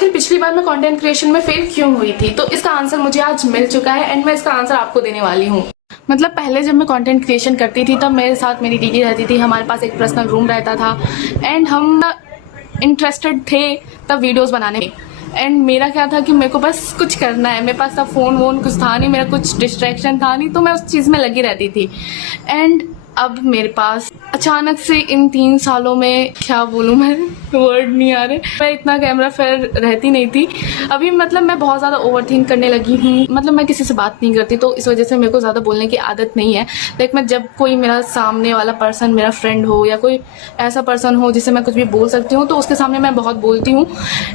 आखिर पिछली बार मैं कंटेंट क्रिएशन में फेल क्यों हुई थी, तो इसका आंसर मुझे आज मिल चुका है एंड मैं इसका आंसर आपको देने वाली हूँ। मतलब पहले जब मैं कंटेंट क्रिएशन करती थी तब मेरे साथ मेरी दीदी रहती थी, हमारे पास एक पर्सनल रूम रहता था एंड हम इंटरेस्टेड थे तब वीडियोस बनाने में। एंड मेरा क्या था कि मेरे को बस कुछ करना है, मेरे पास अब फोन वोन कुछ था नहीं, मेरा कुछ डिस्ट्रैक्शन था नहीं, तो मैं उस चीज़ में लगी रहती थी। एंड अब मेरे पास अचानक से इन 3 सालों में क्या बोलूँ मैं, वर्ड नहीं आ रहे, मैं इतना कैमरा फेयर रहती नहीं थी। अभी मतलब मैं बहुत ज़्यादा ओवरथिंक करने लगी हूँ। मतलब मैं किसी से बात नहीं करती तो इस वजह से मेरे को ज़्यादा बोलने की आदत नहीं है। लाइक मैं जब कोई मेरा सामने वाला पर्सन मेरा फ्रेंड हो या कोई ऐसा पर्सन हो जिससे मैं कुछ भी बोल सकती हूँ तो उसके सामने मैं बहुत बोलती हूँ।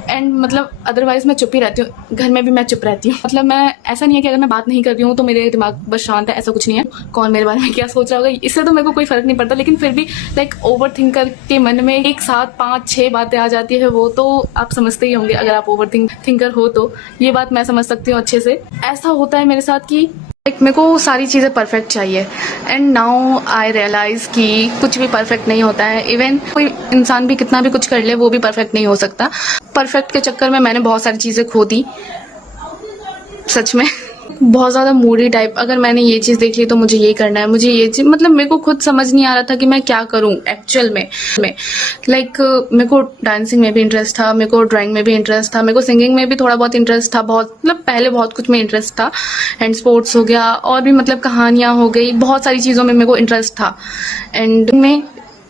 एंड मतलब अदरवाइज़ मैं चुप ही रहती हूँ, घर में भी मैं चुप रहती हूँ। मतलब मैं ऐसा नहीं है कि अगर मैं बात नहीं कर रही हूँ तो मेरे दिमाग बस शांत है, ऐसा कुछ नहीं है। कौन मेरे बारे में क्या सोच रहा होगा इससे तो मेरे को कोई फर्क नहीं पड़ता, लेकिन फिर भी लाइक ओवर थिंकर के मन में एक साथ 5-6 बातें आ जाती है, वो तो आप समझते ही होंगे अगर आप ओवर थिंकर हो तो। ये बात मैं समझ सकती हूँ अच्छे से। ऐसा होता है मेरे साथ कि लाइक मेरे को सारी चीज़ें परफेक्ट चाहिए एंड नाउ आई रियलाइज कि कुछ भी परफेक्ट नहीं होता है। इवन कोई इंसान भी कितना भी कुछ कर ले वो भी परफेक्ट नहीं हो सकता। परफेक्ट के चक्कर में मैंने बहुत सारी चीज़ें खो दी, सच में। बहुत ज़्यादा मूडी टाइप, अगर मैंने ये चीज़ देख ली तो मुझे ये करना है, मुझे ये चीज़, मतलब मेरे को खुद समझ नहीं आ रहा था कि मैं क्या करूं एक्चुअल में। लाइक मेरे को डांसिंग में भी इंटरेस्ट था, मेरे को ड्राइंग में भी इंटरेस्ट था, मेरे को सिंगिंग में भी थोड़ा बहुत इंटरेस्ट था, बहुत मतलब पहले बहुत कुछ में इंटरेस्ट था। एंड स्पोर्ट्स हो गया और भी मतलब कहानियाँ हो गई, बहुत सारी चीज़ों में मेरे को इंटरेस्ट था। एंड में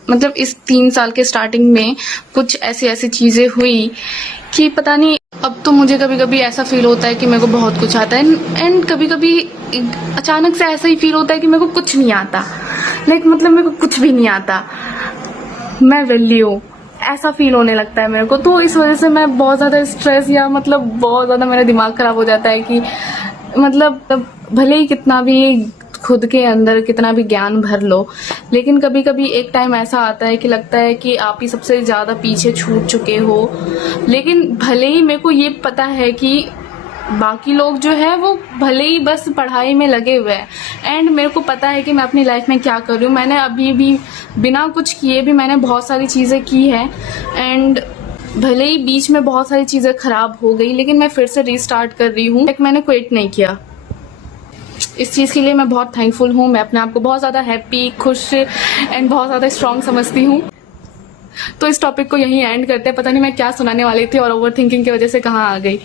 मतलब इस 3 साल के स्टार्टिंग में कुछ ऐसी चीज़ें हुई कि पता नहीं, अब तो मुझे कभी कभी ऐसा फील होता है कि मेरे को बहुत कुछ आता है एंड कभी कभी अचानक से ऐसा ही फील होता है कि मेरे को कुछ नहीं आता। लाइक मतलब मेरे को कुछ भी नहीं आता, मैं वेली हूँ, ऐसा फील होने लगता है मेरे को। तो इस वजह से मैं बहुत ज़्यादा स्ट्रेस या मतलब बहुत ज़्यादा मेरा दिमाग खराब हो जाता है कि मतलब भले ही कितना भी खुद के अंदर कितना भी ज्ञान भर लो, लेकिन कभी कभी एक टाइम ऐसा आता है कि लगता है कि आप ही सबसे ज़्यादा पीछे छूट चुके हो। लेकिन भले ही मेरे को ये पता है कि बाकी लोग जो है वो भले ही बस पढ़ाई में लगे हुए हैं एंड मेरे को पता है कि मैं अपनी लाइफ में क्या कर रही हूँ। मैंने अभी भी बिना कुछ किए भी मैंने बहुत सारी चीज़ें की हैं एंड भले ही बीच में बहुत सारी चीज़ें खराब हो गई लेकिन मैं फिर से रीस्टार्ट कर रही हूँ। लाइक मैंने क्विट नहीं किया। इस चीज़ के लिए मैं बहुत थैंकफुल हूँ। मैं अपने आप को बहुत ज़्यादा हैप्पी, खुश एंड बहुत ज़्यादा स्ट्रॉन्ग समझती हूँ। तो इस टॉपिक को यहीं एंड करते हैं। पता नहीं मैं क्या सुनाने वाली थी और ओवर थिंकिंग की वजह से कहाँ आ गई।